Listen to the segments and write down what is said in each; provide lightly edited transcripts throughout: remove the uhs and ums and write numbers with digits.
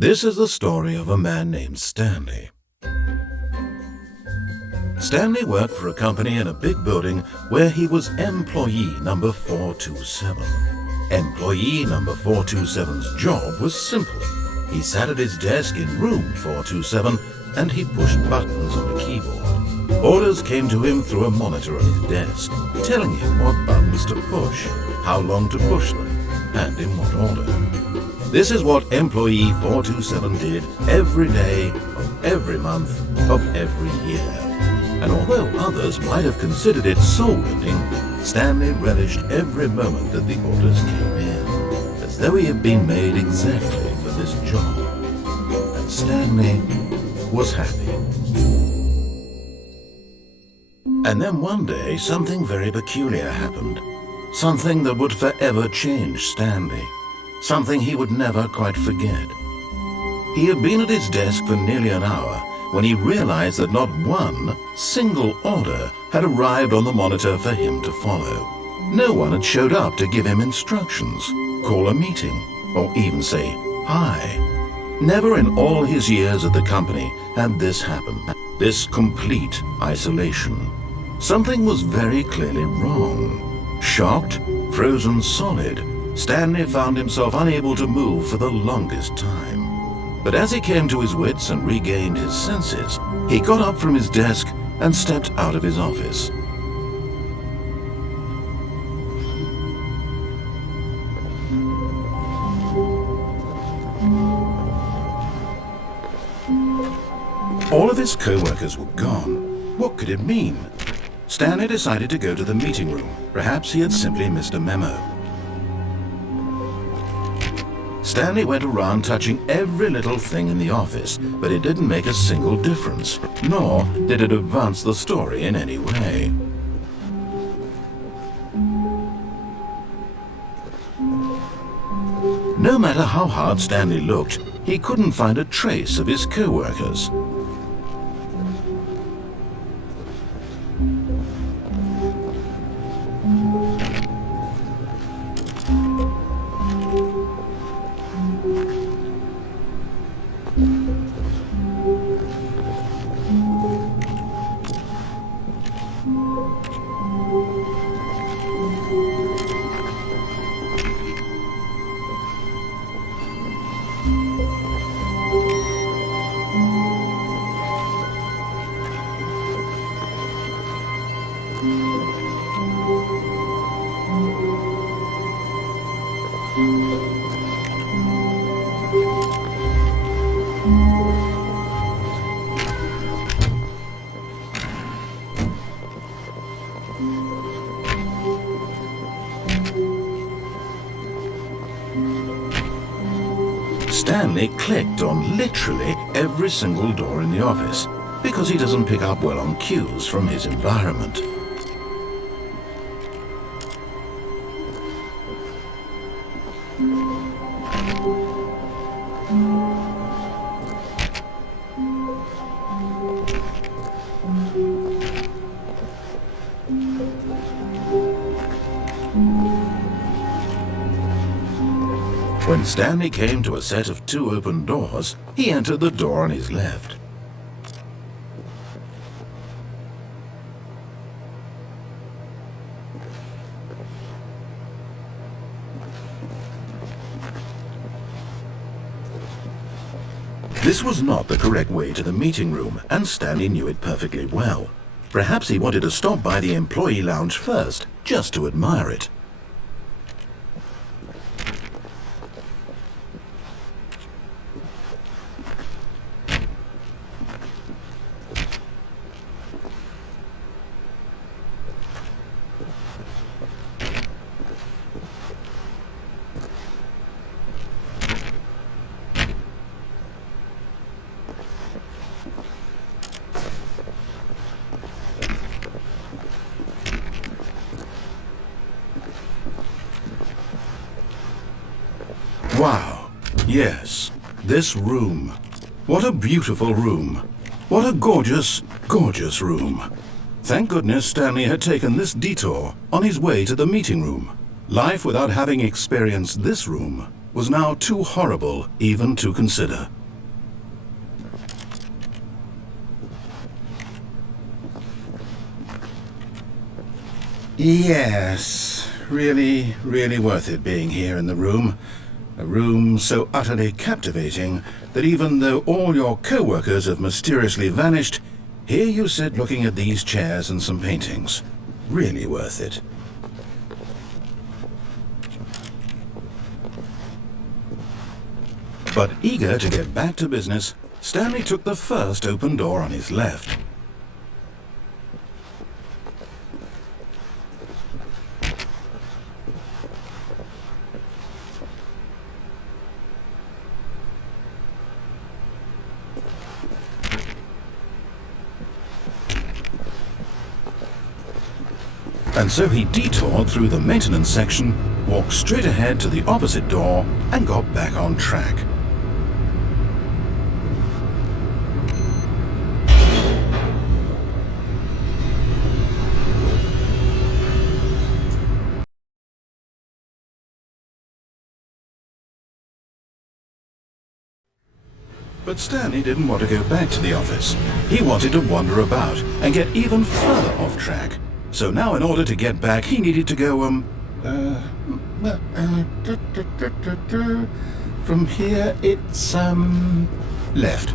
This is the story of a man named Stanley. Stanley worked for a company in a big building where he was employee number 427. Employee number 427's job was simple. He sat at his desk in room 427 and he pushed buttons on a keyboard. Orders came to him through a monitor on his desk, telling him what buttons to push, how long to push them, and in what order. This is what employee 427 did every day of every month of every year. And although others might have considered it soul-rending, Stanley relished every moment that the orders came in, as though he had been made exactly for this job. And Stanley was happy. And then one day, something very peculiar happened. Something that would forever change Stanley. Something he would never quite forget. He had been at his desk for nearly an hour when he realized that not one single order had arrived on the monitor for him to follow. No one had showed up to give him instructions, call a meeting, or even say hi. Never in all his years at the company had this happened, this complete isolation. Something was very clearly wrong. Shocked, frozen solid, Stanley found himself unable to move for the longest time. But as he came to his wits and regained his senses, he got up from his desk and stepped out of his office. All of his co-workers were gone. What could it mean? Stanley decided to go to the meeting room. Perhaps he had simply missed a memo. Stanley went around touching every little thing in the office, but it didn't make a single difference, nor did it advance the story in any way. No matter how hard Stanley looked, he couldn't find a trace of his co-workers. Stanley clicked on literally every single door in the office because he doesn't pick up well on cues from his environment. When Stanley came to a set of 2 open doors, he entered the door on his left. This was not the correct way to the meeting room, and Stanley knew it perfectly well. Perhaps he wanted to stop by the employee lounge first, just to admire it. Wow, yes, this room. What a beautiful room. What a gorgeous, gorgeous room. Thank goodness Stanley had taken this detour on his way to the meeting room. Life without having experienced this room was now too horrible even to consider. Yes, really, really worth it being here in the room. A room so utterly captivating that even though all your co-workers have mysteriously vanished, here you sit looking at these chairs and some paintings. Really worth it. But eager to get back to business, Stanley took the first open door on his left. And so he detoured through the maintenance section, walked straight ahead to the opposite door, and got back on track. But Stanley didn't want to go back to the office. He wanted to wander about and get even further off track. So now in order to get back, he needed to go, from here it's, left.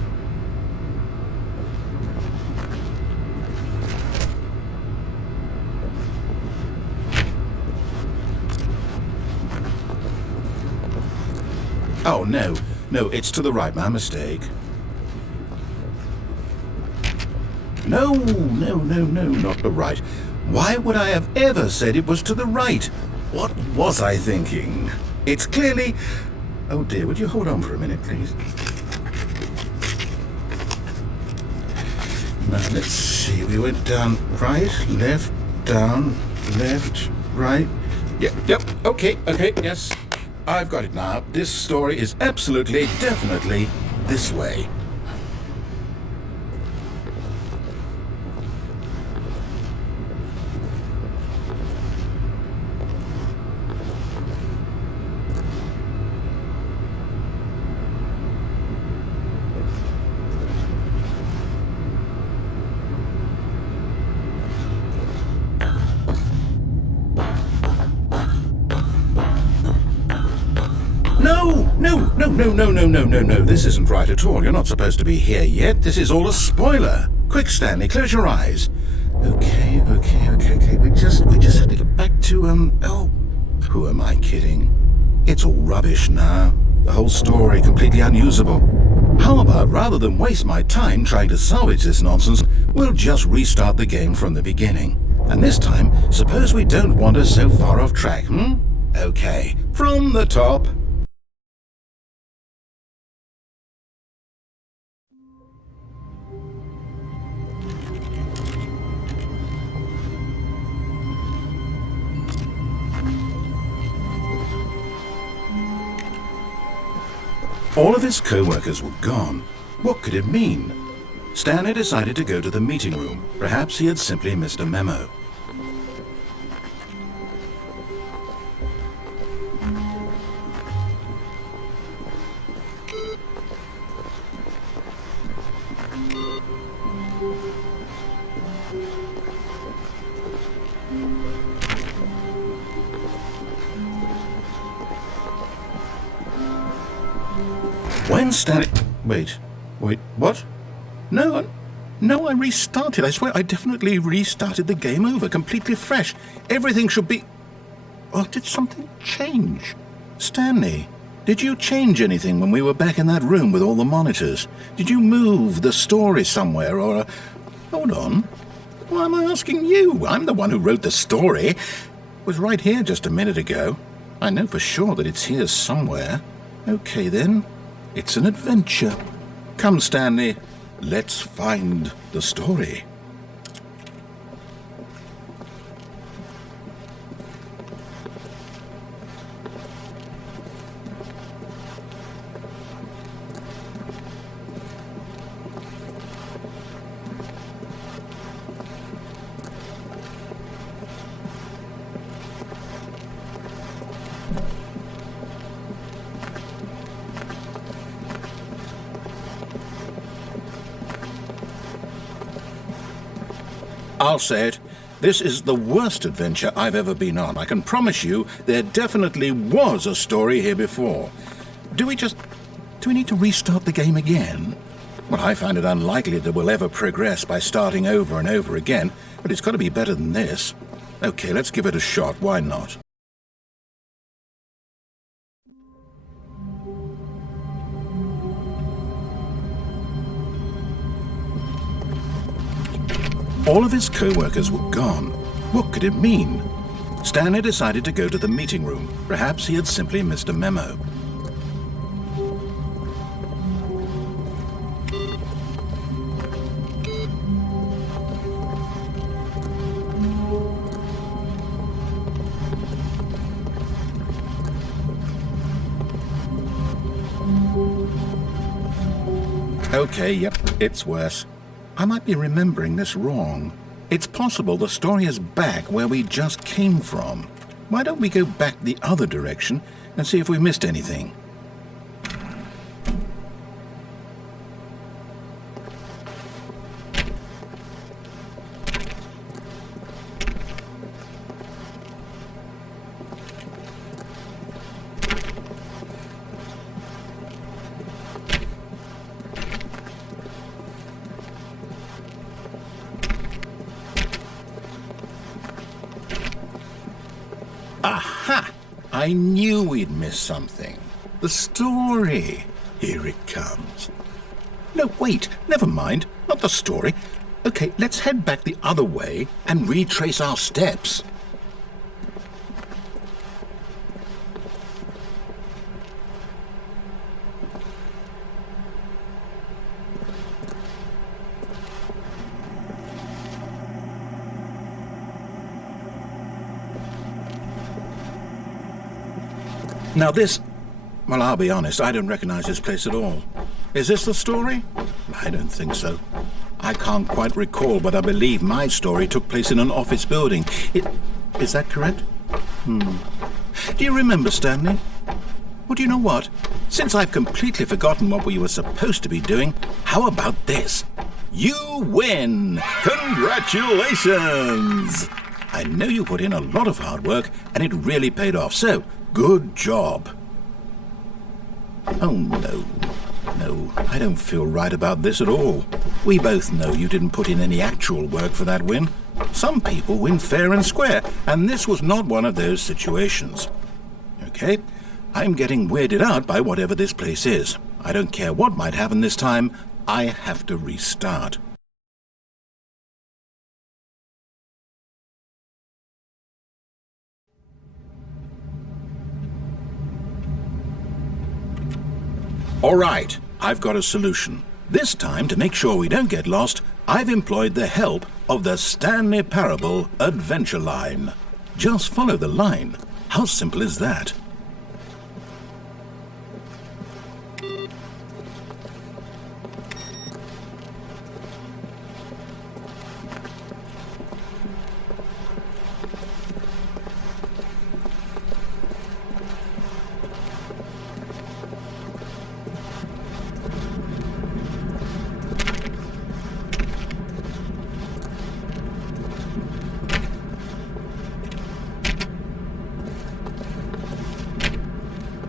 Oh, no, it's to the right, my mistake. No, not the right. Why would I have ever said it was to the right? What was I thinking? It's clearly... Oh dear, would you hold on for a minute, please? Now, let's see, we went down right, left, down, left, right. Yep, okay, yes. I've got it now. This story is absolutely, definitely this way. No, this isn't right at all. You're not supposed to be here yet. This is all a spoiler. Quick, Stanley, close your eyes. Okay. We just had to get back to, oh, who am I kidding? It's all rubbish now. The whole story completely unusable. How about, rather than waste my time trying to salvage this nonsense, we'll just restart the game from the beginning. And this time, suppose we don't wander so far off track, Okay, from the top. All of his co-workers were gone. What could it mean? Stanley decided to go to the meeting room. Perhaps he had simply missed a memo. When Stanley... Wait, what? No, I restarted. I swear I definitely restarted the game over, completely fresh. Everything should be... Well, did something change? Stanley, did you change anything when we were back in that room with all the monitors? Did you move the story somewhere, or... Hold on. Why am I asking you? I'm the one who wrote the story. It was right here just a minute ago. I know for sure that it's here somewhere. Okay, then. It's an adventure. Come, Stanley, let's find the story. I'll say it. This is the worst adventure I've ever been on. I can promise you there definitely was a story here before. Do we need to restart the game again? Well, I find it unlikely that we'll ever progress by starting over and over again, but it's got to be better than this. Okay, let's give it a shot. Why not? All of his co-workers were gone. What could it mean? Stanley decided to go to the meeting room. Perhaps he had simply missed a memo. Okay, yep, it's worse. I might be remembering this wrong. It's possible the story is back where we just came from. Why don't we go back the other direction and see if we missed anything? Aha! I knew we'd miss something. The story. Here it comes. No, wait, never mind. Not the story. Okay, let's head back the other way and retrace our steps. Now this... Well, I'll be honest, I don't recognize this place at all. Is this the story? I don't think so. I can't quite recall, but I believe my story took place in an office building. Is that correct? Do you remember, Stanley? Well, do you know what? Since I've completely forgotten what we were supposed to be doing, how about this? You win! Congratulations! I know you put in a lot of hard work, and it really paid off, so good job. Oh, no. No, I don't feel right about this at all. We both know you didn't put in any actual work for that win. Some people win fair and square, and this was not one of those situations. Okay, I'm getting weirded out by whatever this place is. I don't care what might happen this time. I have to restart. All right, I've got a solution. This time, to make sure we don't get lost, I've employed the help of the Stanley Parable Adventure Line. Just follow the line. How simple is that?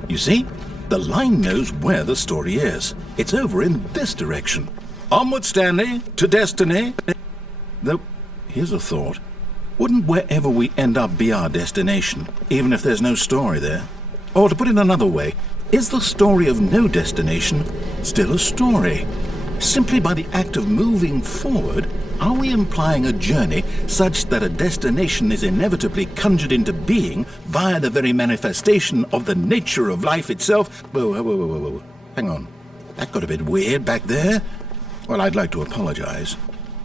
You see, the line knows where the story is. It's over in this direction. Onward, Stanley, to destiny. Though, here's a thought. Wouldn't wherever we end up be our destination, even if there's no story there? Or to put it another way, is the story of no destination still a story? Simply by the act of moving forward, are we implying a journey such that a destination is inevitably conjured into being via the very manifestation of the nature of life itself? Whoa. Hang on. That got a bit weird back there. Well, I'd like to apologize.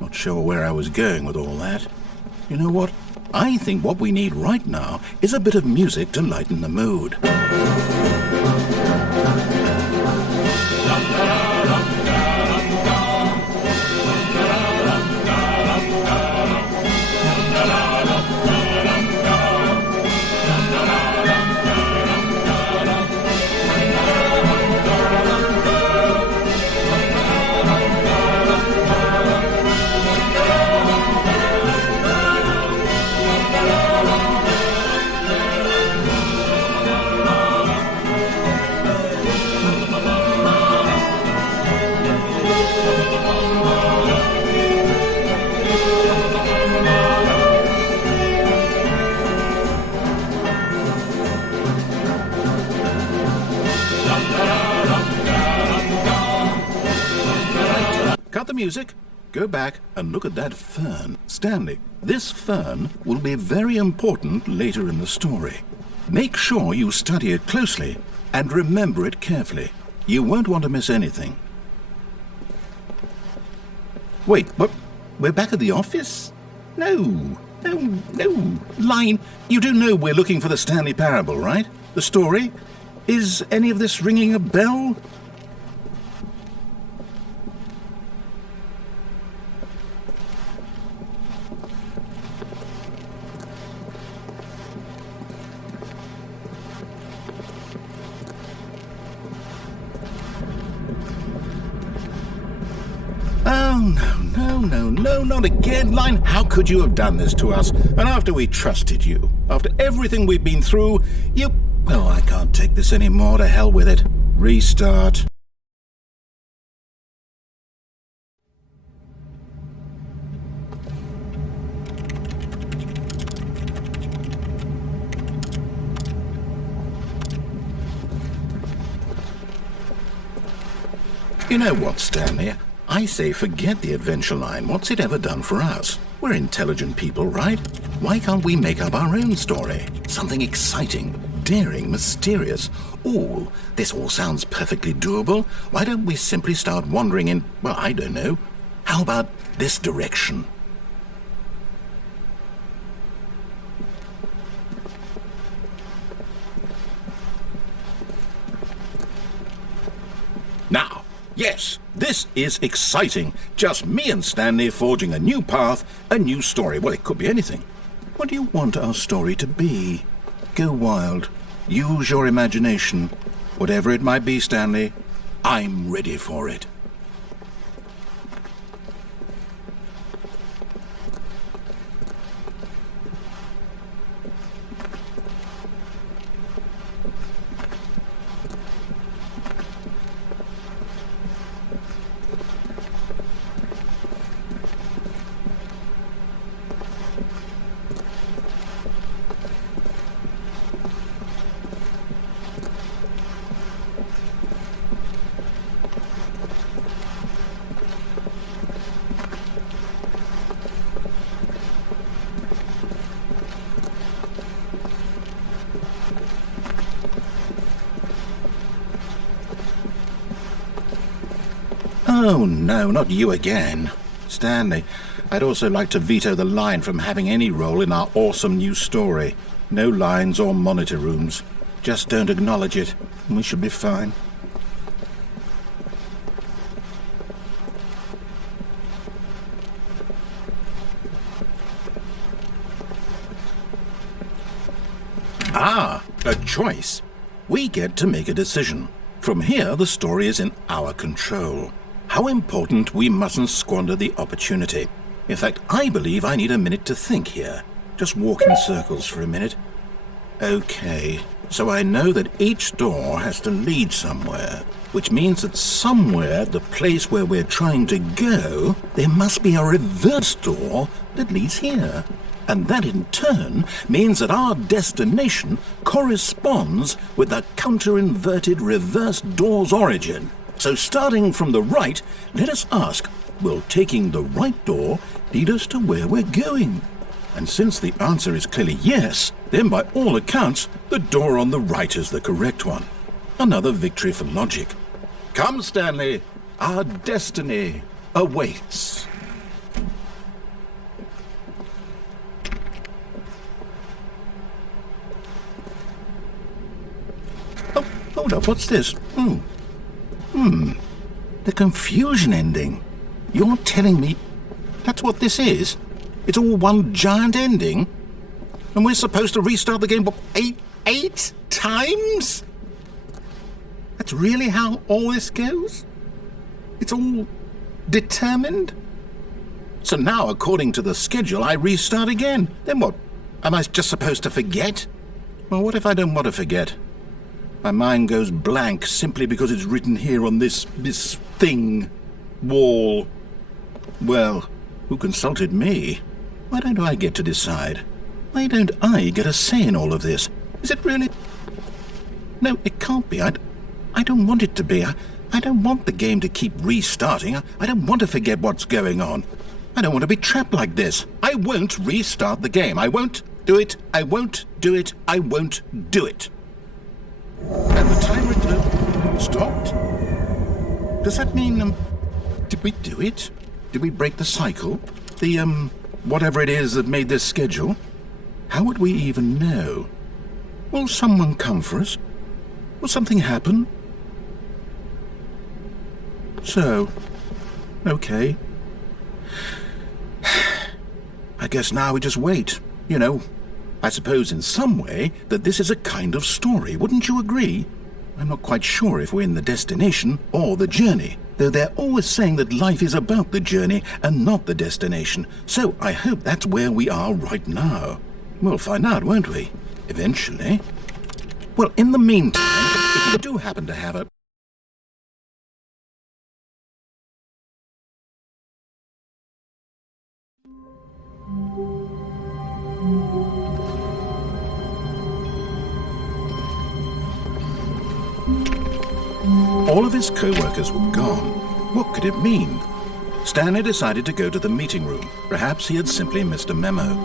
Not sure where I was going with all that. You know what? I think what we need right now is a bit of music to lighten the mood. the music. Go back and look at that fern. Stanley, this fern will be very important later in the story. Make sure you study it closely and remember it carefully. You won't want to miss anything. Wait, what? We're back at the office? No. Line, you do know we're looking for the Stanley Parable, right? The story? Is any of this ringing a bell? No, not again, Line. How could you have done this to us? And after we trusted you, after everything we've been through, you... Oh, I can't take this anymore. To hell with it. Restart. You know what, Stanley? I say forget the adventure line. What's it ever done for us? We're intelligent people, right? Why can't we make up our own story? Something exciting, daring, mysterious. Ooh, this all sounds perfectly doable. Why don't we simply start wandering in, well, I don't know. How about this direction? Now, yes, this is exciting. Just me and Stanley forging a new path, a new story. Well, it could be anything. What do you want our story to be? Go wild. Use your imagination. Whatever it might be, Stanley, I'm ready for it. Oh, no, not you again. Stanley, I'd also like to veto the line from having any role in our awesome new story. No lines or monitor rooms. Just don't acknowledge it, and we should be fine. Ah, a choice. We get to make a decision. From here, the story is in our control. How important we mustn't squander the opportunity. In fact, I believe I need a minute to think here. Just walk in circles for a minute. Okay, so I know that each door has to lead somewhere, which means that somewhere, the place where we're trying to go, there must be a reverse door that leads here. And that in turn means that our destination corresponds with the counter-inverted reverse door's origin. So starting from the right, let us ask, will taking the right door lead us to where we're going? And since the answer is clearly yes, then by all accounts, the door on the right is the correct one. Another victory for logic. Come, Stanley, our destiny awaits. Oh, hold up, what's this? The confusion ending. You're telling me that's what this is? It's all one giant ending? And we're supposed to restart the game, what, eight times? That's really how all this goes? It's all determined? So now, according to the schedule, I restart again. Then what? Am I just supposed to forget? Well, what if I don't want to forget? My mind goes blank simply because it's written here on this thing, wall. Well, who consulted me? Why don't I get to decide? Why don't I get a say in all of this? Is it really? No, it can't be. I don't want it to be. I don't want the game to keep restarting. I don't want to forget what's going on. I don't want to be trapped like this. I won't restart the game. I won't do it. I won't do it. I won't do it. And the timer stopped? Does that mean, did we do it? Did we break the cycle? The, whatever it is that made this schedule? How would we even know? Will someone come for us? Will something happen? So, okay. I guess now we just wait, you know. I suppose in some way that this is a kind of story, wouldn't you agree? I'm not quite sure if we're in the destination or the journey, though they're always saying that life is about the journey and not the destination, so I hope that's where we are right now. We'll find out, won't we? Eventually. Well, in the meantime, if you do happen to have a... All of his co-workers were gone. What could it mean? Stanley decided to go to the meeting room. Perhaps he had simply missed a memo.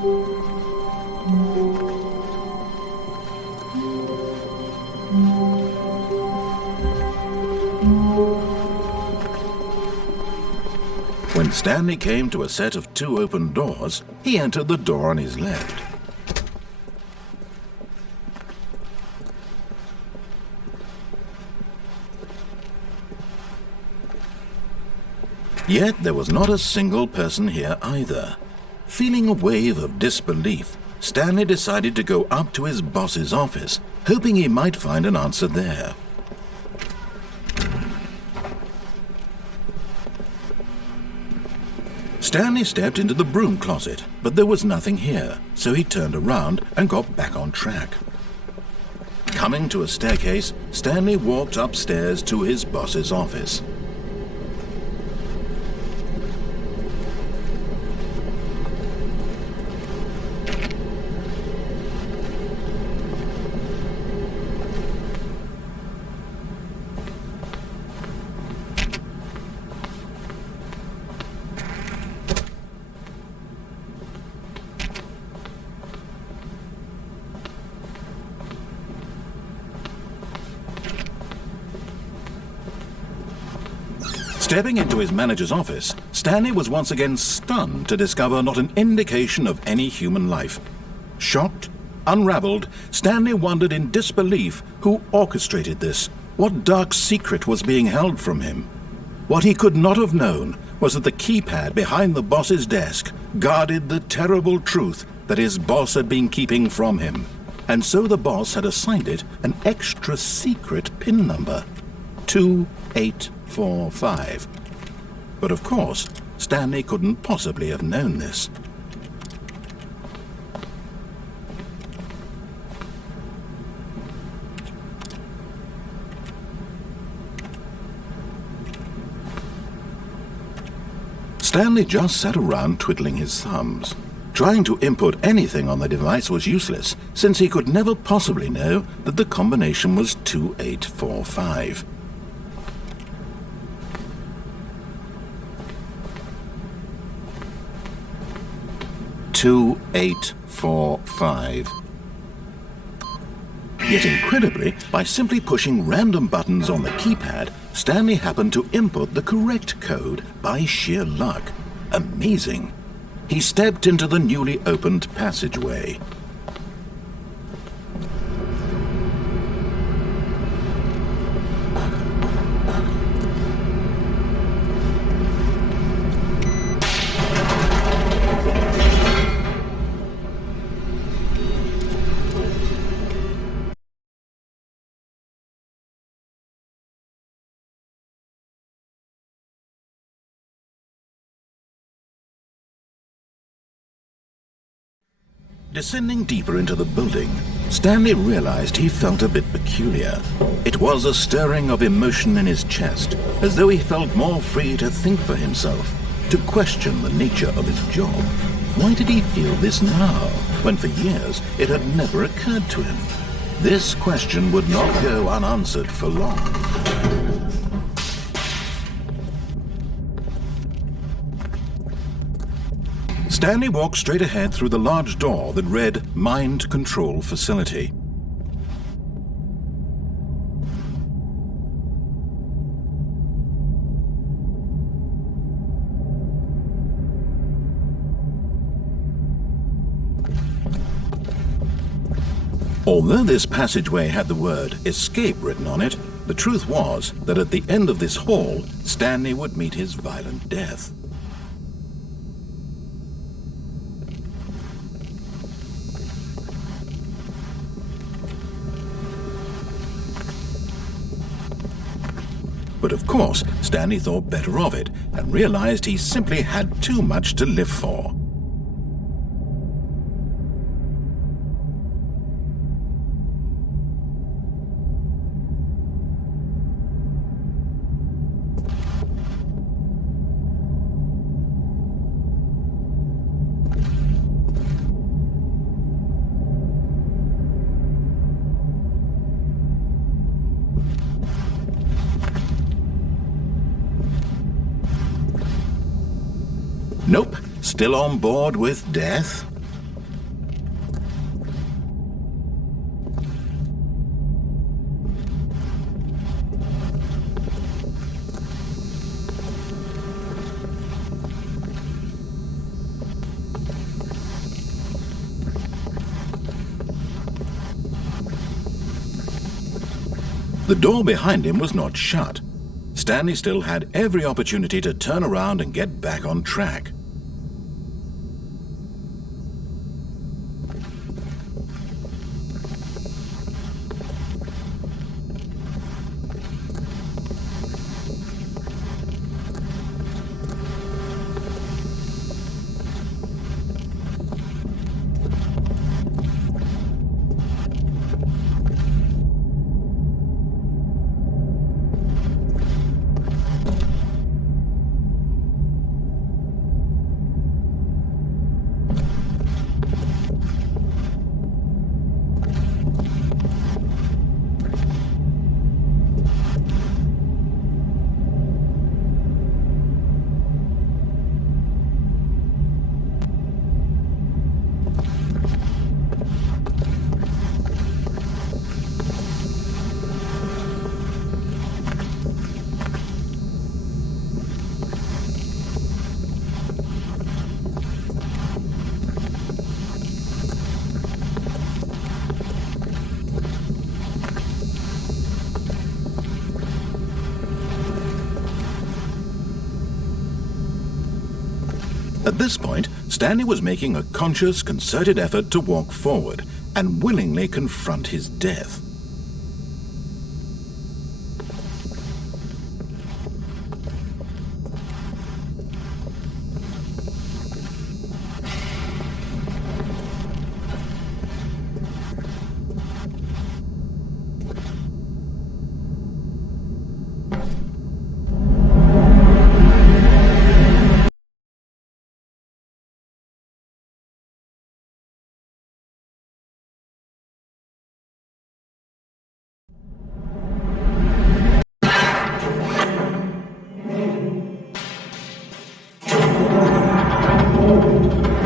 When Stanley came to a set of 2 open doors, he entered the door on his left. Yet there was not a single person here either. Feeling a wave of disbelief, Stanley decided to go up to his boss's office, hoping he might find an answer there. Stanley stepped into the broom closet, but there was nothing here, so he turned around and got back on track. Coming to a staircase, Stanley walked upstairs to his boss's office. Stepping into his manager's office, Stanley was once again stunned to discover not an indication of any human life. Shocked, unraveled, Stanley wondered in disbelief who orchestrated this, what dark secret was being held from him. What he could not have known was that the keypad behind the boss's desk guarded the terrible truth that his boss had been keeping from him, and so the boss had assigned it an extra secret PIN number, 2845. But of course, Stanley couldn't possibly have known this. Stanley just sat around twiddling his thumbs. Trying to input anything on the device was useless, since he could never possibly know that the combination was 2845. "2845. Yet incredibly, by simply pushing random buttons on the keypad, Stanley happened to input the correct code by sheer luck. Amazing. He stepped into the newly opened passageway. Descending deeper into the building, Stanley realized he felt a bit peculiar. It was a stirring of emotion in his chest, as though he felt more free to think for himself, to question the nature of his job. Why did he feel this now, when for years it had never occurred to him? This question would not go unanswered for long. Stanley walked straight ahead through the large door that read Mind Control Facility. Although this passageway had the word escape written on it, the truth was that at the end of this hall, Stanley would meet his violent death. But of course, Stanley thought better of it and realized he simply had too much to live for. Nope, still on board with death. The door behind him was not shut. Stanley still had every opportunity to turn around and get back on track. At this point, Stanley was making a conscious, concerted effort to walk forward and willingly confront his death.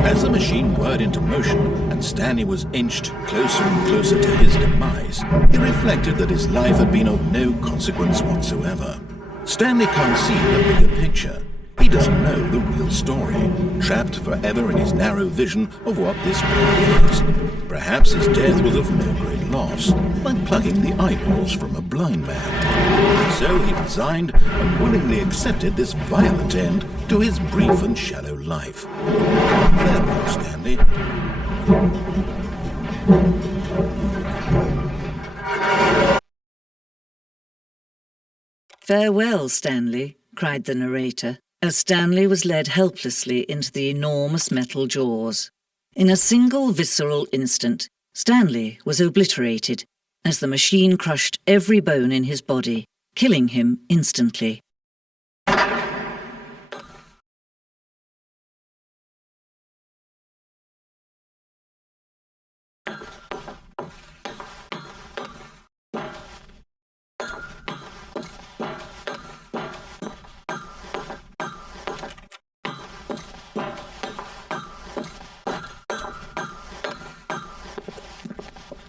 As the machine whirred into motion and Stanley was inched closer and closer to his demise, he reflected that his life had been of no consequence whatsoever. Stanley can't see the bigger picture. He doesn't know the real story, trapped forever in his narrow vision of what this world is. Perhaps his death was of no great loss, like plucking the eyeballs from a blind man. So he resigned and willingly accepted this violent end to his brief and shallow life. Farewell, Stanley. "Farewell, Stanley," cried the narrator, as Stanley was led helplessly into the enormous metal jaws. In a single visceral instant, Stanley was obliterated as the machine crushed every bone in his body, killing him instantly.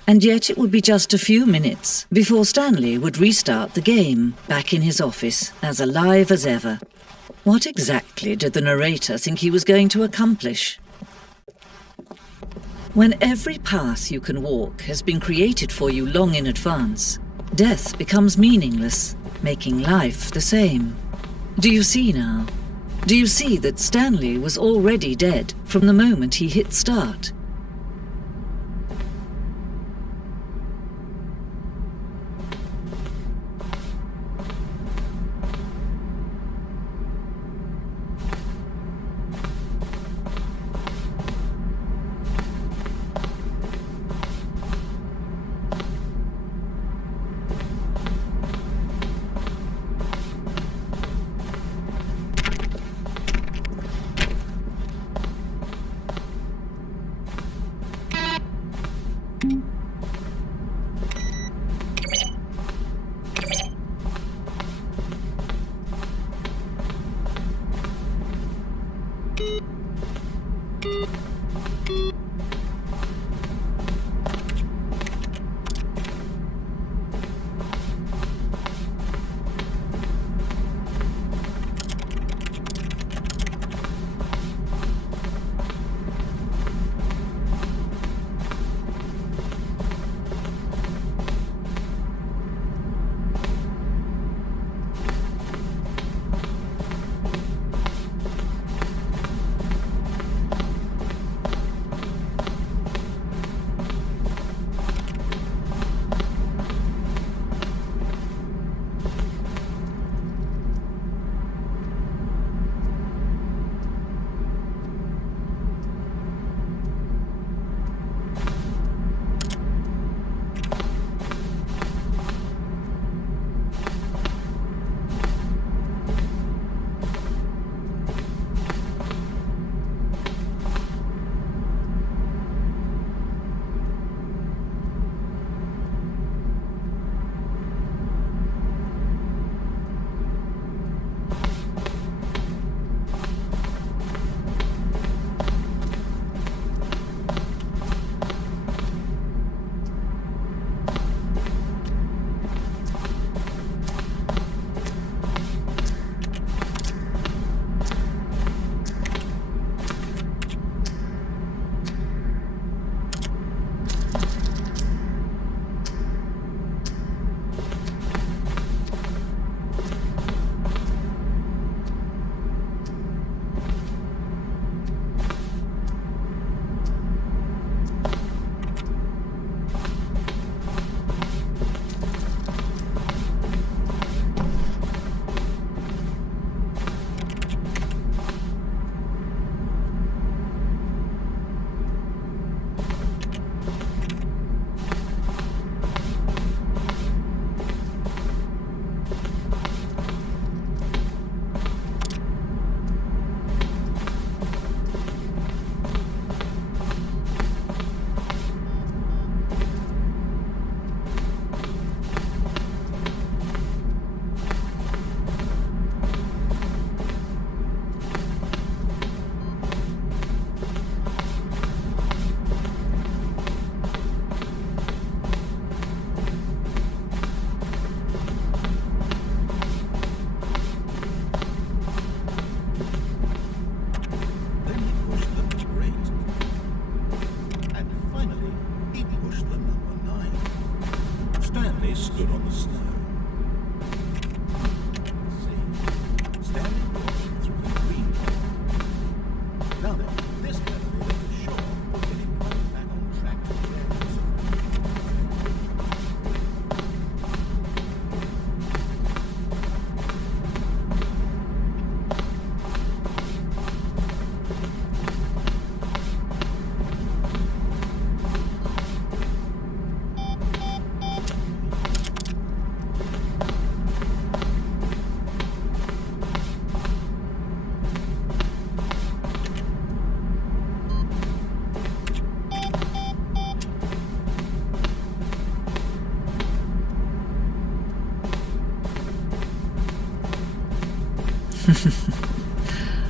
And yet it would be just a few minutes before Stanley would restart the game, back in his office, as alive as ever. What exactly did the narrator think he was going to accomplish? When every path you can walk has been created for you long in advance, death becomes meaningless, making life the same. Do you see now? Do you see that Stanley was already dead from the moment he hit start?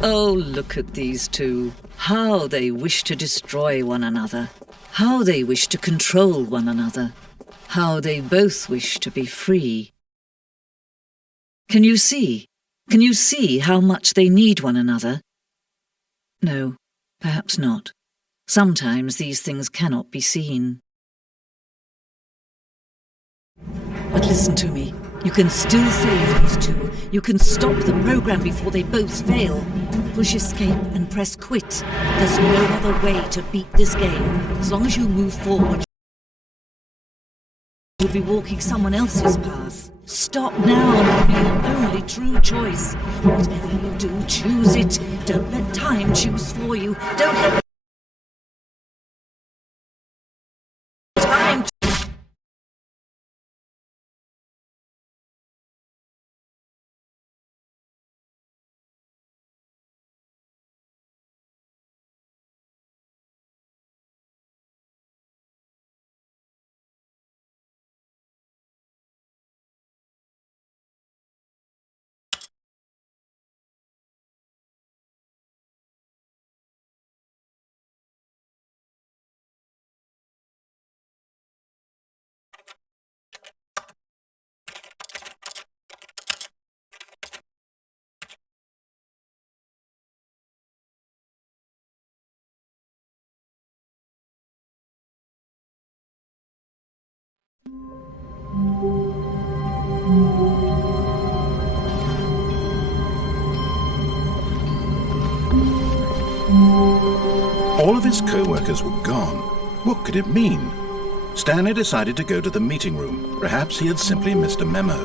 Oh, look at these two. How they wish to destroy one another. how they wish to control one another, how they both wish to be free. Can you see? Can you see how much they need one another? No, perhaps not. Sometimes these things cannot be seen. But listen to me. You can still save these two. You can stop the program before they both fail. Push escape and press quit. There's no other way to beat this game. As long as you move forward, you'll be walking someone else's path. Stop now will be your only true choice. Whatever you do, choose it. Don't let time choose for you. Don't let time. All of his co-workers were gone. What could it mean? Stanley decided to go to the meeting room. Perhaps he had simply missed a memo.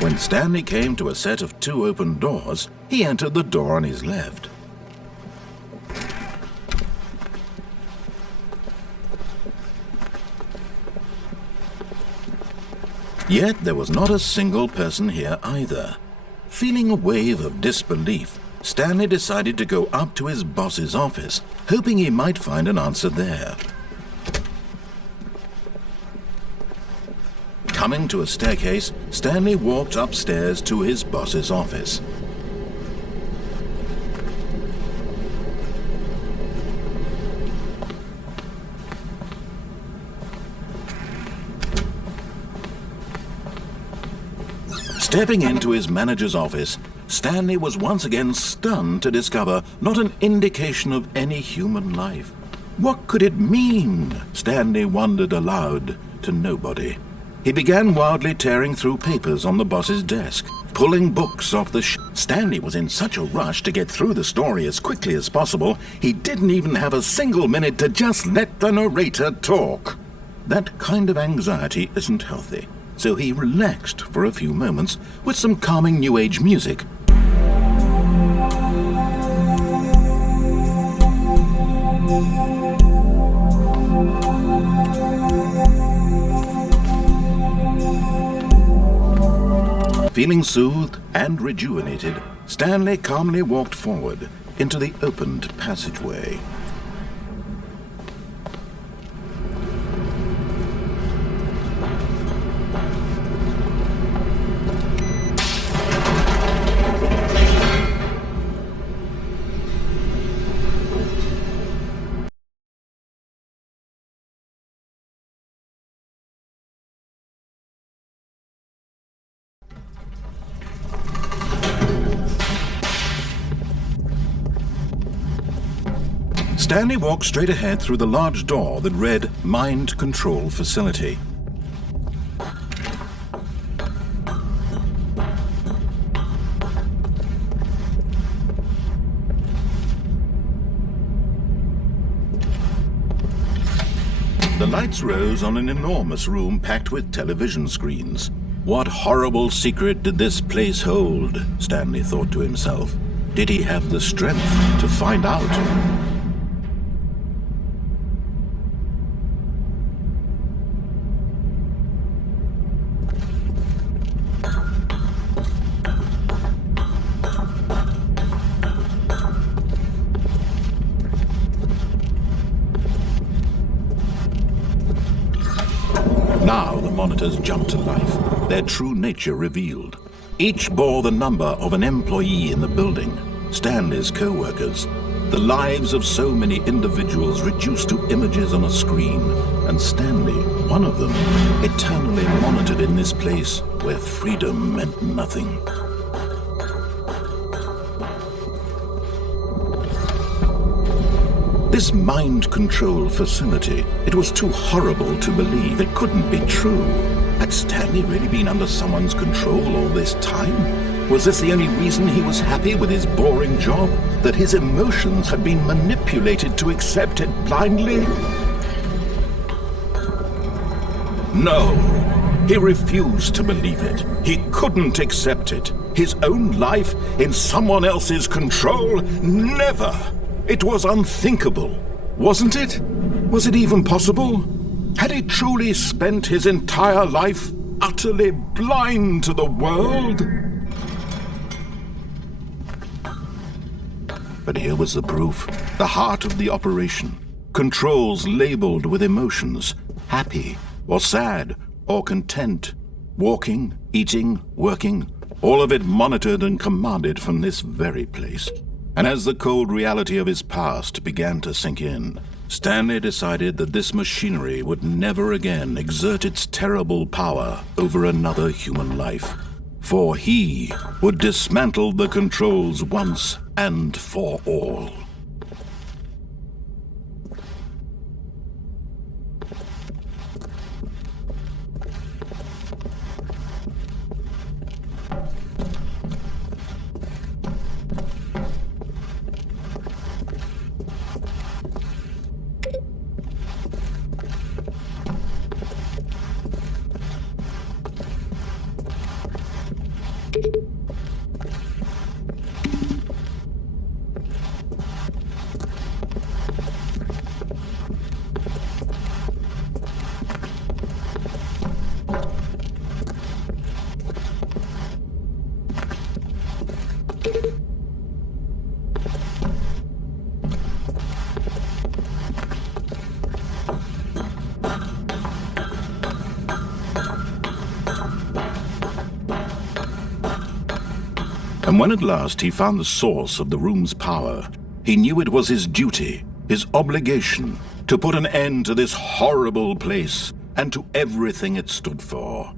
When Stanley came to a set of 2 open doors, he entered the door on his left. Yet there was not a single person here either. Feeling a wave of disbelief, Stanley decided to go up to his boss's office, hoping he might find an answer there. Coming to a staircase, Stanley walked upstairs to his boss's office. Stepping into his manager's office, Stanley was once again stunned to discover not an indication of any human life. What could it mean? Stanley wondered aloud to nobody. He began wildly tearing through papers on the boss's desk, pulling books off the Stanley was in such a rush to get through the story as quickly as possible, he didn't even have a single minute to just let the narrator talk. That kind of anxiety isn't healthy. So he relaxed for a few moments with some calming New Age music. Feeling soothed and rejuvenated, Stanley calmly walked forward into the opened passageway. Stanley walked straight ahead through the large door that read Mind Control Facility. The lights rose on an enormous room packed with television screens. What horrible secret did this place hold? Stanley thought to himself. Did he have the strength to find out? Now the monitors jumped to life, their true nature revealed. Each bore the number of an employee in the building, Stanley's co-workers. The lives of so many individuals reduced to images on a screen, and Stanley, one of them, eternally monitored in this place where freedom meant nothing. This mind control facility, it was too horrible to believe. It couldn't be true. Had Stanley really been under someone's control all this time? Was this the only reason he was happy with his boring job? That his emotions had been manipulated to accept it blindly? No, he refused to believe it. He couldn't accept it. His own life in someone else's control? Never! It was unthinkable, wasn't it? Was it even possible? Had he truly spent his entire life utterly blind to the world? But here was the proof, the heart of the operation. Controls labeled with emotions, happy or sad or content. Walking, eating, working, all of it monitored and commanded from this very place. And as the cold reality of his past began to sink in, Stanley decided that this machinery would never again exert its terrible power over another human life. For he would dismantle the controls once and for all. And when at last he found the source of the room's power, he knew it was his duty, his obligation, to put an end to this horrible place and to everything it stood for.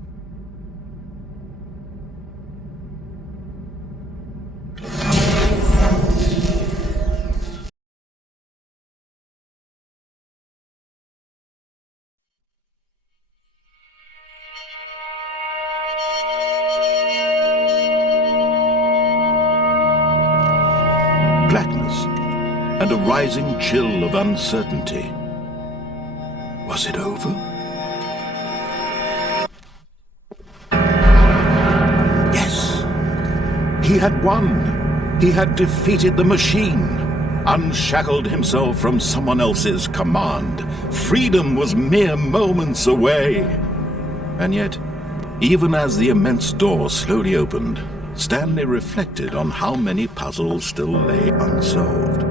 Blackness and a rising chill of uncertainty. Was it over? Yes! He had won! He had defeated the machine, unshackled himself from someone else's command. Freedom was mere moments away. And yet, even as the immense door slowly opened, Stanley reflected on how many puzzles still lay unsolved.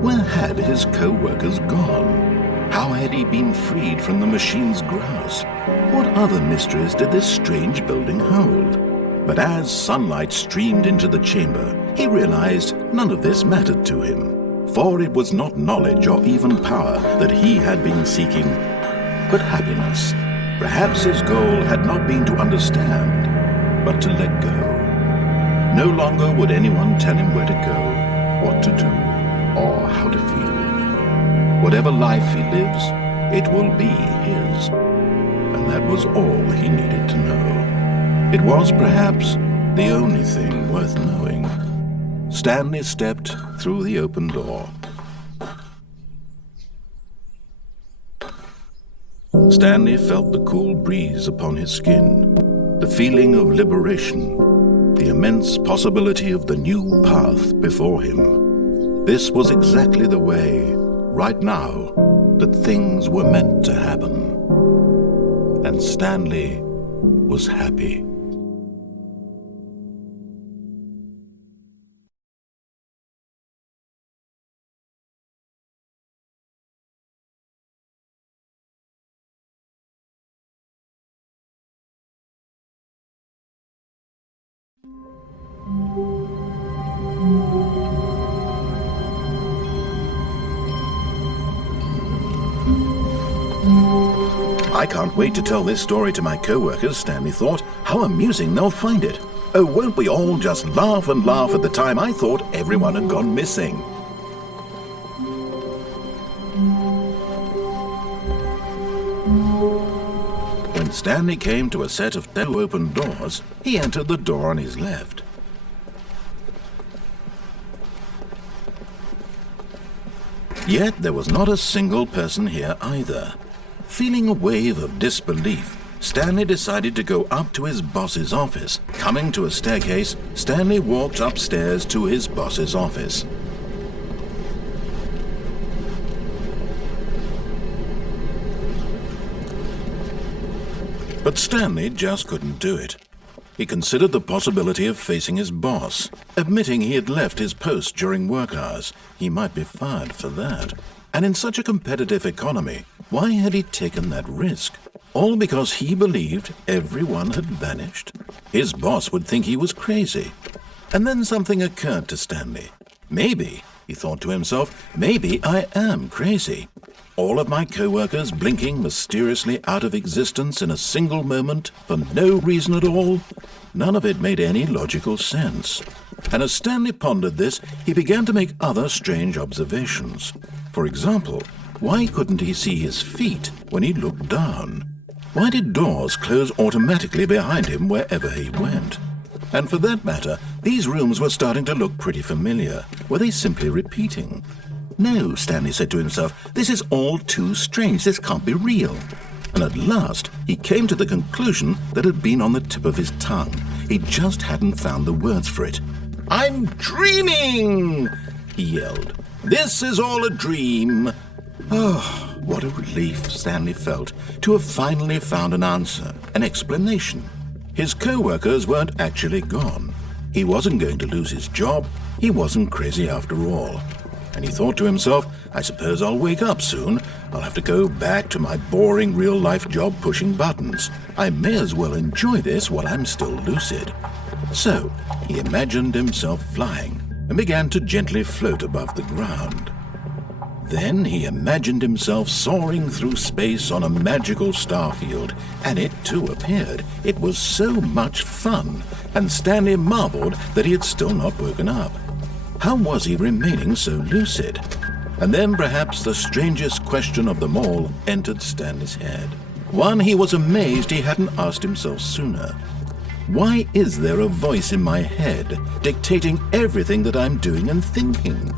Where had his co-workers gone? How had he been freed from the machine's grasp? What other mysteries did this strange building hold? But as sunlight streamed into the chamber, he realized none of this mattered to him. For it was not knowledge or even power that he had been seeking, but happiness. Perhaps his goal had not been to understand, but to let go. No longer would anyone tell him where to go, what to do, or how to feel. Whatever life he lives, it will be his. And that was all he needed to know. It was perhaps the only thing worth knowing. Stanley stepped through the open door. Stanley felt the cool breeze upon his skin, the feeling of liberation, the immense possibility of the new path before him. This was exactly the way, right now, that things were meant to happen. And Stanley was happy. I can't wait to tell this story to my co-workers, Stanley thought. How amusing they'll find it. Oh, won't we all just laugh and laugh at the time I thought everyone had gone missing. When Stanley came to a set of two open doors, he entered the door on his left. Yet there was not a single person here either. Feeling a wave of disbelief, Stanley decided to go up to his boss's office. Coming to a staircase, Stanley walked upstairs to his boss's office. But Stanley just couldn't do it. He considered the possibility of facing his boss. Admitting he had left his post during work hours, he might be fired for that. And in such a competitive economy, why had he taken that risk? All because he believed everyone had vanished? His boss would think he was crazy. And then something occurred to Stanley. Maybe, he thought to himself, maybe I am crazy. All of my co-workers blinking mysteriously out of existence in a single moment for no reason at all? None of it made any logical sense. And as Stanley pondered this, he began to make other strange observations. For example, why couldn't he see his feet when he looked down? Why did doors close automatically behind him wherever he went? And for that matter, these rooms were starting to look pretty familiar. Were they simply repeating? No, Stanley said to himself, this is all too strange. This can't be real. And at last, he came to the conclusion that had been on the tip of his tongue. He just hadn't found the words for it. "I'm dreaming!" he yelled. "This is all a dream." Oh, what a relief Stanley felt to have finally found an answer, an explanation. His co-workers weren't actually gone. He wasn't going to lose his job. He wasn't crazy after all. And he thought to himself, I suppose I'll wake up soon. I'll have to go back to my boring real-life job pushing buttons. I may as well enjoy this while I'm still lucid. So he imagined himself flying and began to gently float above the ground. Then he imagined himself soaring through space on a magical starfield, and it too appeared. It was so much fun, and Stanley marveled that he had still not woken up. How was he remaining so lucid? And then perhaps the strangest question of them all entered Stanley's head. One he was amazed he hadn't asked himself sooner. Why is there a voice in my head dictating everything that I'm doing and thinking?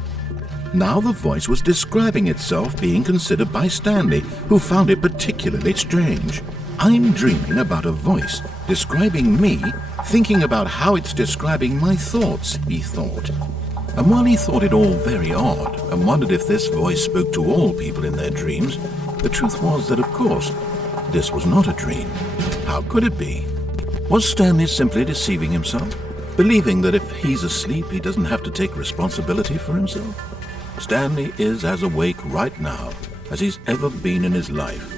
Now the voice was describing itself being considered by Stanley, who found it particularly strange. I'm dreaming about a voice describing me, thinking about how it's describing my thoughts, he thought. And while he thought it all very odd and wondered if this voice spoke to all people in their dreams, the truth was that, of course, this was not a dream. How could it be? Was Stanley simply deceiving himself, believing that if he's asleep he doesn't have to take responsibility for himself? Stanley is as awake right now as he's ever been in his life.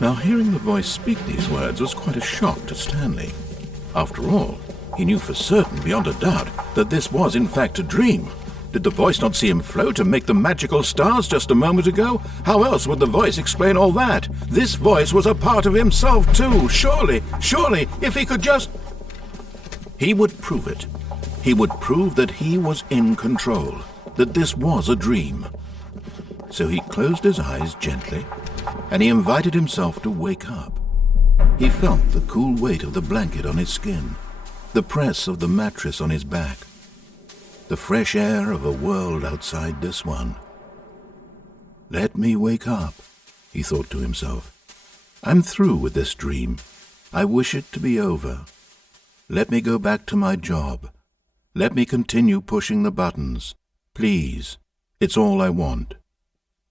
Now, hearing the voice speak these words was quite a shock to Stanley. After all, he knew for certain, beyond a doubt, that this was in fact a dream. Did the voice not see him float and make the magical stars just a moment ago? How else would the voice explain all that? This voice was a part of himself too. Surely, if he could just... He would prove it. He would prove that he was in control, that this was a dream. So he closed his eyes gently, and he invited himself to wake up. He felt the cool weight of the blanket on his skin, the press of the mattress on his back, the fresh air of a world outside this one. Let me wake up, he thought to himself. I'm through with this dream. I wish it to be over. Let me go back to my job. Let me continue pushing the buttons. Please, it's all I want.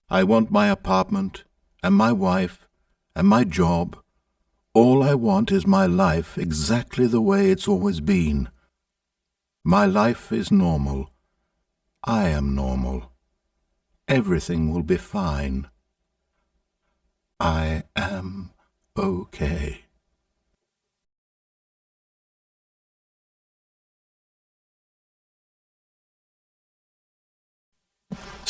I want my apartment, and my wife, and my job. All I want is my life exactly the way it's always been. My life is normal. I am normal. Everything will be fine. I am okay.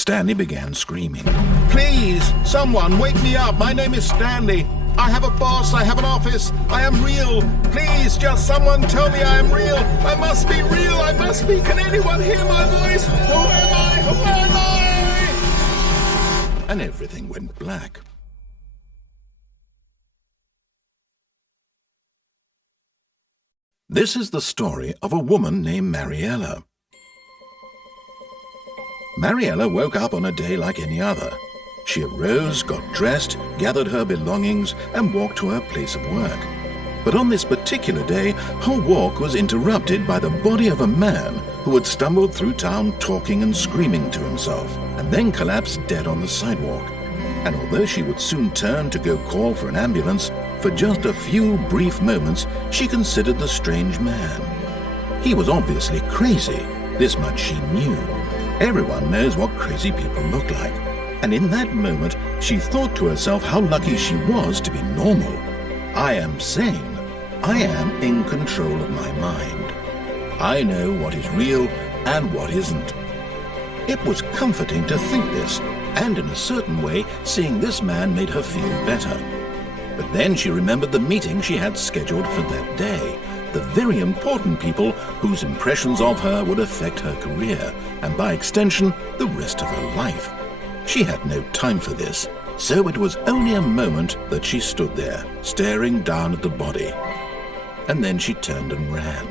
Stanley began screaming. Please, someone, wake me up. My name is Stanley. I have a boss. I have an office. I am real. Please, just someone tell me I am real. I must be real. I must be. Can anyone hear my voice? Who am I? Who am I? And everything went black. This is the story of a woman named Mariella. Mariella woke up on a day like any other. She arose, got dressed, gathered her belongings, and walked to her place of work. But on this particular day, her walk was interrupted by the body of a man who had stumbled through town talking and screaming to himself, and then collapsed dead on the sidewalk. And although she would soon turn to go call for an ambulance, for just a few brief moments she considered the strange man. He was obviously crazy, this much she knew. Everyone knows what crazy people look like. And in that moment, she thought to herself how lucky she was to be normal. I am sane. I am in control of my mind. I know what is real and what isn't. It was comforting to think this, and in a certain way, seeing this man made her feel better. But then she remembered the meeting she had scheduled for that day, the very important people whose impressions of her would affect her career, and by extension, the rest of her life. She had no time for this, so it was only a moment that she stood there, staring down at the body. And then she turned and ran.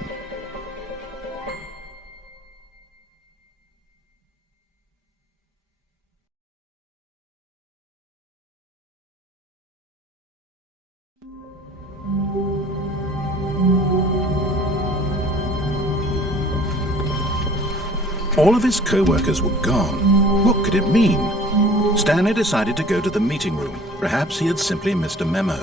All of his co-workers were gone. What could it mean? Stanley decided to go to the meeting room. Perhaps he had simply missed a memo.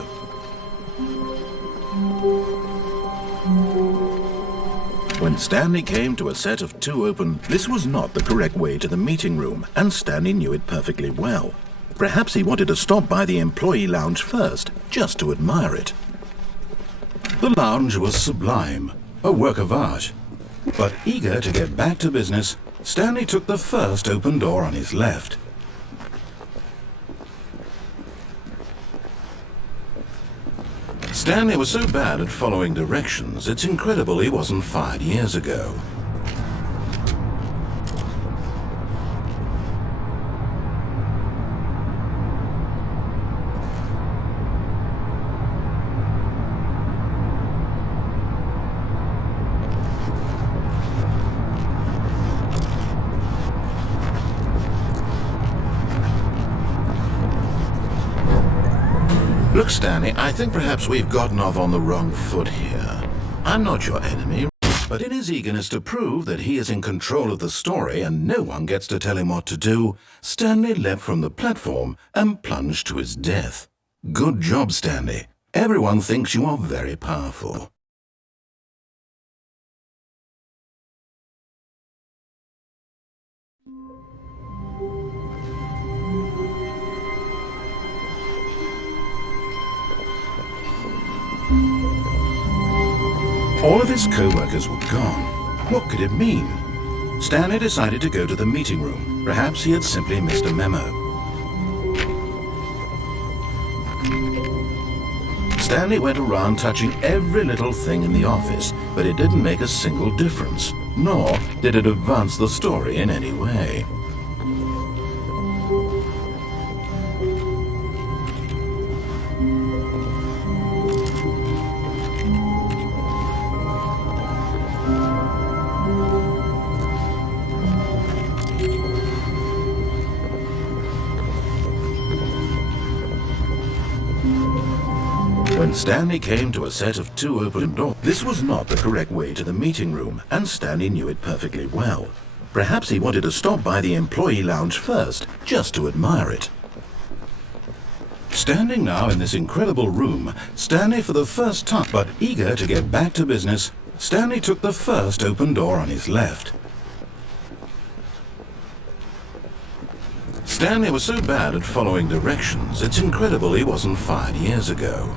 When Stanley came to a set of two open, this was not the correct way to the meeting room, and Stanley knew it perfectly well. Perhaps he wanted to stop by the employee lounge first, just to admire it. The lounge was sublime, a work of art. But eager to get back to business, Stanley took the first open door on his left. Stanley was so bad at following directions, it's incredible he wasn't fired years ago. Look, Stanley, I think perhaps we've gotten off on the wrong foot here. I'm not your enemy, but in his eagerness to prove that he is in control of the story and no one gets to tell him what to do, Stanley leapt from the platform and plunged to his death. Good job, Stanley. Everyone thinks you are very powerful. All of his co-workers were gone. What could it mean? Stanley decided to go to the meeting room. Perhaps he had simply missed a memo. Stanley went around touching every little thing in the office, but it didn't make a single difference, nor did it advance the story in any way. When Stanley came to a set of two open doors, this was not the correct way to the meeting room, and Stanley knew it perfectly well. Perhaps he wanted to stop by the employee lounge first, just to admire it. Standing now in this incredible room, Stanley for the first time, but eager to get back to business, Stanley took the first open door on his left. Stanley was so bad at following directions, it's incredible he wasn't fired years ago.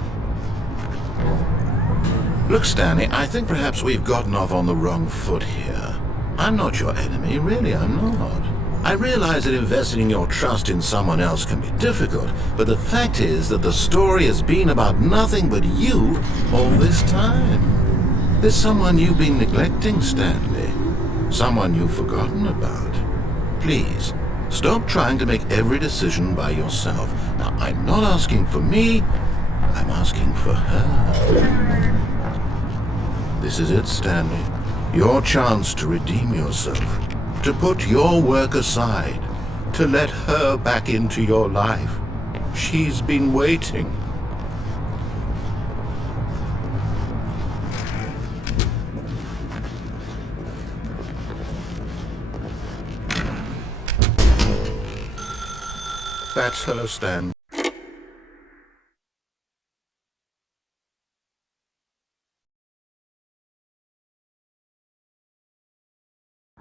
Look, Stanley, I think perhaps we've gotten off on the wrong foot here. I'm not your enemy, really, I'm not. I realize that investing your trust in someone else can be difficult, but the fact is that the story has been about nothing but you all this time. There's someone you've been neglecting, Stanley. Someone you've forgotten about. Please, stop trying to make every decision by yourself. Now, I'm not asking for me, I'm asking for her. This is it, Stanley. Your chance to redeem yourself. To put your work aside. To let her back into your life. She's been waiting. That's her, Stan.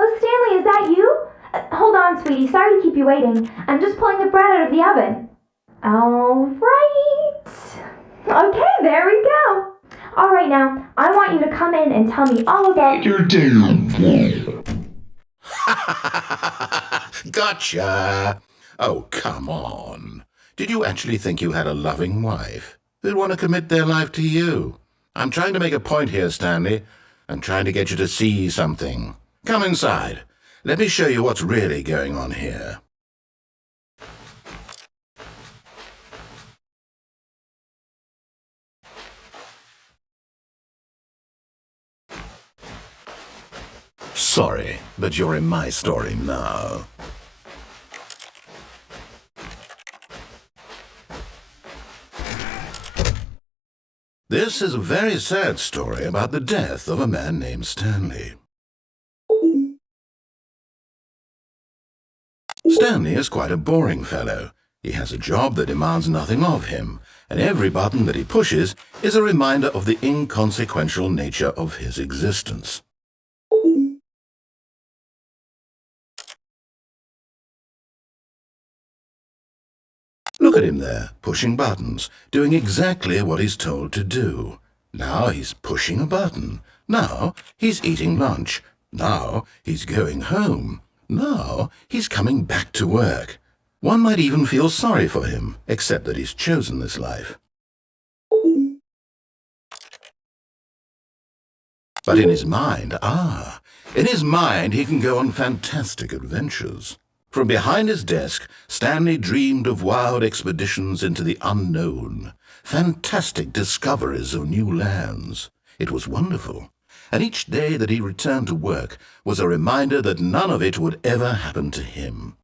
Oh, Stanley, is that you? Hold on, sweetie. Sorry to keep you waiting. I'm just pulling the bread out of the oven. All right. Okay, there we go. All right, now, I want you to come in and tell me all about your day. Gotcha! Oh, come on. Did you actually think you had a loving wife who'd want to commit their life to you? I'm trying to make a point here, Stanley. I'm trying to get you to see something. Come inside. Let me show you what's really going on here. Sorry, but you're in my story now. This is a very sad story about the death of a man named Stanley. Stanley is quite a boring fellow. He has a job that demands nothing of him, and every button that he pushes is a reminder of the inconsequential nature of his existence. Look at him there, pushing buttons, doing exactly what he's told to do. Now he's pushing a button. Now he's eating lunch. Now he's going home. Now he's coming back to work. One might even feel sorry for him, except that he's chosen this life. But in his mind, he can go on fantastic adventures. From behind his desk, Stanley dreamed of wild expeditions into the unknown, fantastic discoveries of new lands. It was wonderful, and each day that he returned to work was a reminder that none of it would ever happen to him.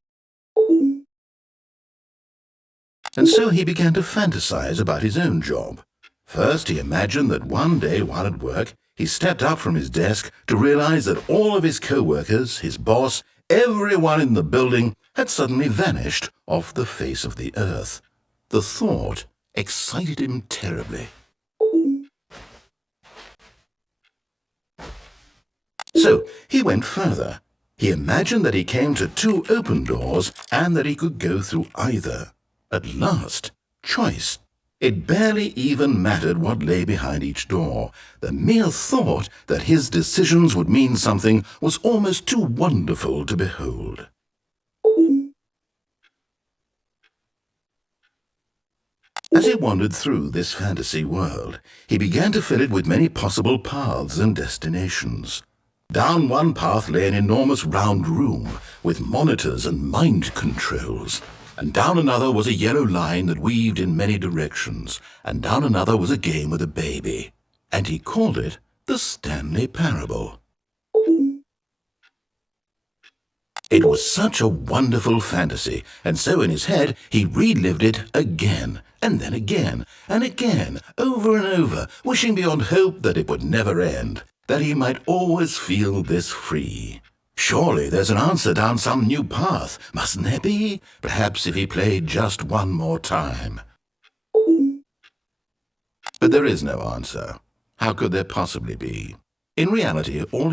And so he began to fantasize about his own job. First, he imagined that one day while at work, he stepped up from his desk to realize that all of his co-workers, his boss, everyone in the building had suddenly vanished off the face of the earth. The thought excited him terribly. So he went further. He imagined that he came to two open doors and that he could go through either. At last, choice. It barely even mattered what lay behind each door. The mere thought that his decisions would mean something was almost too wonderful to behold. As he wandered through this fantasy world, he began to fill it with many possible paths and destinations. Down one path lay an enormous round room with monitors and mind controls. And down another was a yellow line that weaved in many directions, and down another was a game with a baby. And he called it the Stanley Parable. It was such a wonderful fantasy, and so in his head he relived it again, and then again, and again, over and over, wishing beyond hope that it would never end, that he might always feel this free. Surely there's an answer down some new path, mustn't there be? Perhaps if he played just one more time. But there is no answer. How could there possibly be? In reality, all